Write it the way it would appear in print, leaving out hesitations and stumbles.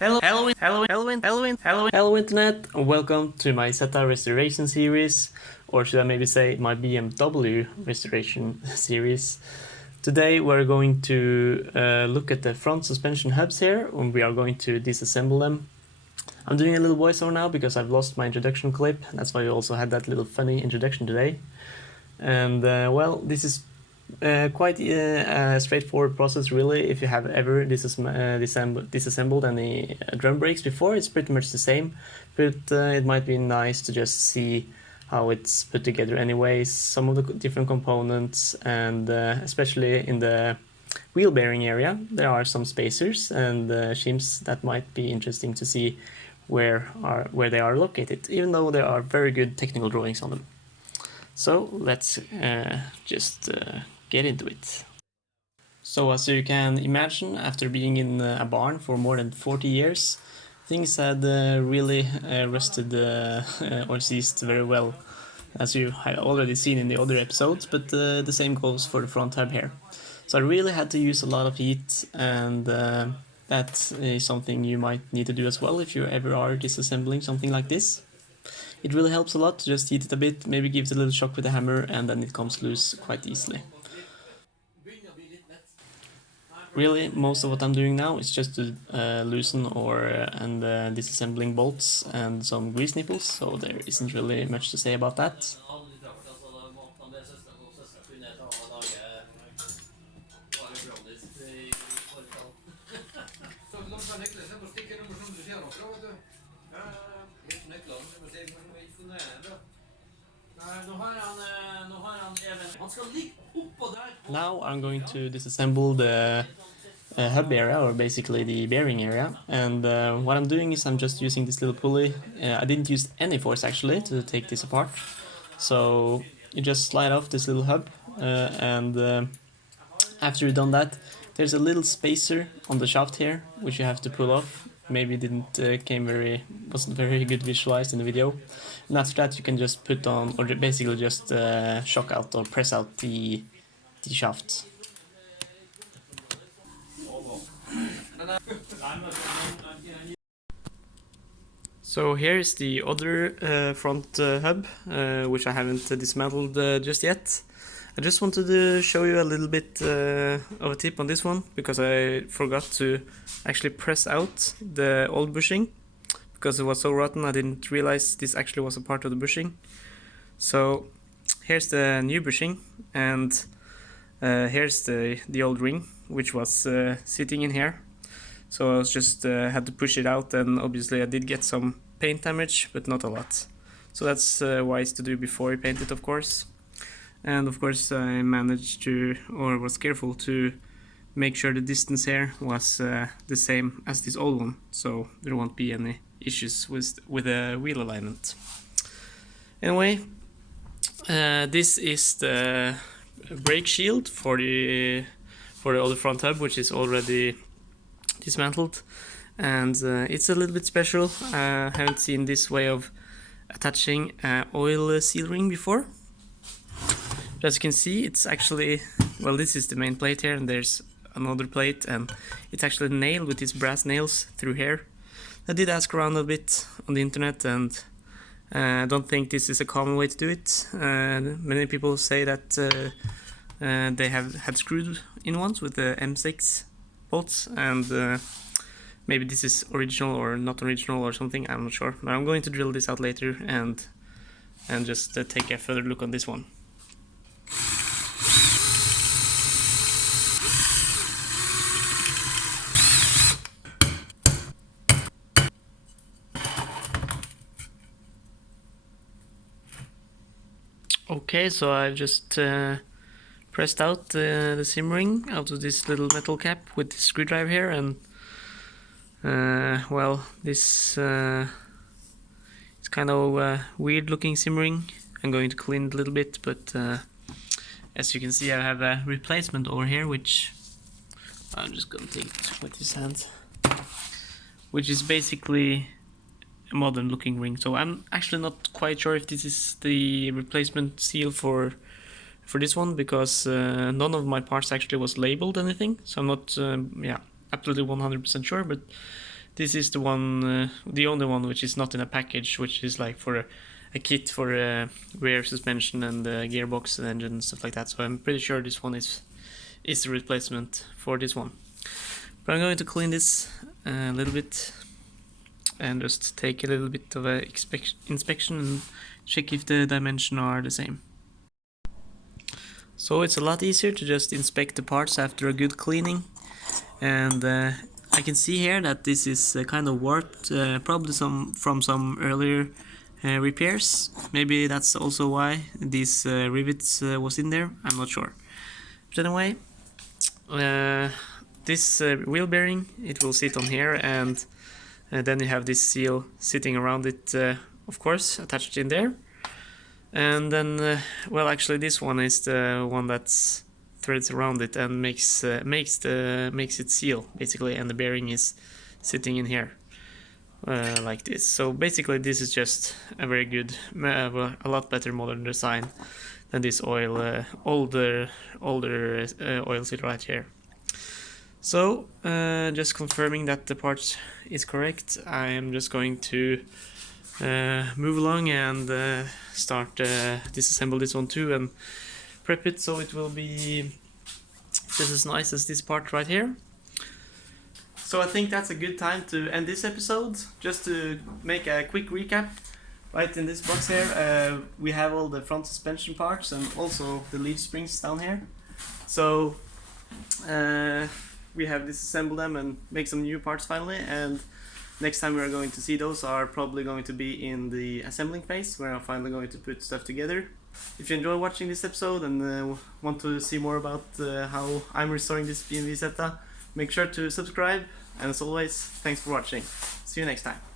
Hello Internet, and welcome to my Isetta restoration series, or should I maybe say my BMW restoration series. Today we're going to look at the front suspension hubs here, and we are going to disassemble them. I'm doing a little voiceover now because I've lost my introduction clip, that's why we also had that little funny introduction today. And well, this is quite a straightforward process really. If you have ever disassembled any drum brakes before, it's pretty much the same, but it might be nice to just see how it's put together anyways, some of the different components, and especially in the wheel bearing area there are some spacers and shims that might be interesting to see where they are located, even though there are very good technical drawings on them. So let's just get into it. So as you can imagine, after being in a barn for more than 40 years, things had really rusted or seized very well, as you have already seen in the other episodes, but the same goes for the front hub here. So I really had to use a lot of heat, and that is something you might need to do as well if you ever are disassembling something like this. It really helps a lot to just heat it a bit, maybe give it a little shock with a hammer, and then it comes loose quite easily. Really, most of what I'm doing now is just to loosen and disassembling bolts and some grease nipples, so there isn't really much to say about that. Now I'm going to disassemble the hub area, or basically the bearing area, and what I'm doing is I'm just using this little pulley. I didn't use any force actually to take this apart, so you just slide off this little hub, and after you've done that, there's a little spacer on the shaft here which you have to pull off. Maybe it wasn't very good visualized in the video. And after that you can just put on, or basically just shock out or press out the shaft. So here's the other front hub, which I haven't dismantled just yet. I just wanted to show you a little bit of a tip on this one, because I forgot to actually press out the old bushing, because it was so rotten I didn't realize this actually was a part of the bushing. So here's the new bushing, and here's the old ring, which was sitting in here. So I was just had to push it out, and obviously I did get some paint damage, but not a lot. So that's wise to do before you paint it, of course. And of course I managed to, or was careful to make sure the distance here was the same as this old one, so there won't be any issues with the wheel alignment. Anyway, this is the brake shield for the other front hub, which is already dismantled, and it's a little bit special. I haven't seen this way of attaching an oil seal ring before. But as you can see, it's actually, well, this is the main plate here, and there's another plate, and it's actually nailed with these brass nails through here. I did ask around a bit on the internet, and I don't think this is a common way to do it. Many people say that they have had screwed in ones with the M6 bolts, and maybe this is original or not original or something, I'm not sure. But I'm going to drill this out later and just take a further look on this one. Okay, so I've just pressed out the sim ring out of this little metal cap with this screwdriver here, and well, this is kind of a weird looking sim ring. I'm going to clean it a little bit, but as you can see I have a replacement over here, which I'm just going to take it with this hand, which is basically a modern looking ring. So I'm actually not quite sure if this is the replacement seal for this one, because none of my parts actually was labeled anything, so I'm not absolutely 100% sure, but This is the one, the only one which is not in a package, which is like for a kit for rear suspension and gearbox and engine and stuff like that. So I'm pretty sure this one is the replacement for this one. But I'm going to clean this a little bit and just take a little bit of a inspection and check if the dimensions are the same. So it's a lot easier to just inspect the parts after a good cleaning, and I can see here that this is kind of warped, probably from some earlier repairs. Maybe that's also why these rivets was in there, I'm not sure. But anyway, this wheel bearing, it will sit on here, and then you have this seal sitting around it, of course, attached in there. And then, well, actually this one is the one that's threads around it and makes it seal basically, and the bearing is sitting in here like this. So basically this is just a very good, a lot better modern design than this older oil seal right here. So just confirming that the part is correct, I am just going to move along and start disassemble this one too and prep it so it will be just as nice as this part right here. So I think that's a good time to end this episode. Just to make a quick recap, right in this box here we have all the front suspension parts and also the leaf springs down here. So we have disassembled them and make some new parts finally, and next time we are going to see those are probably going to be in the assembling phase, where I'm finally going to put stuff together. If you enjoy watching this episode and want to see more about how I'm restoring this BMW Isetta, make sure to subscribe, and as always, thanks for watching. See you next time.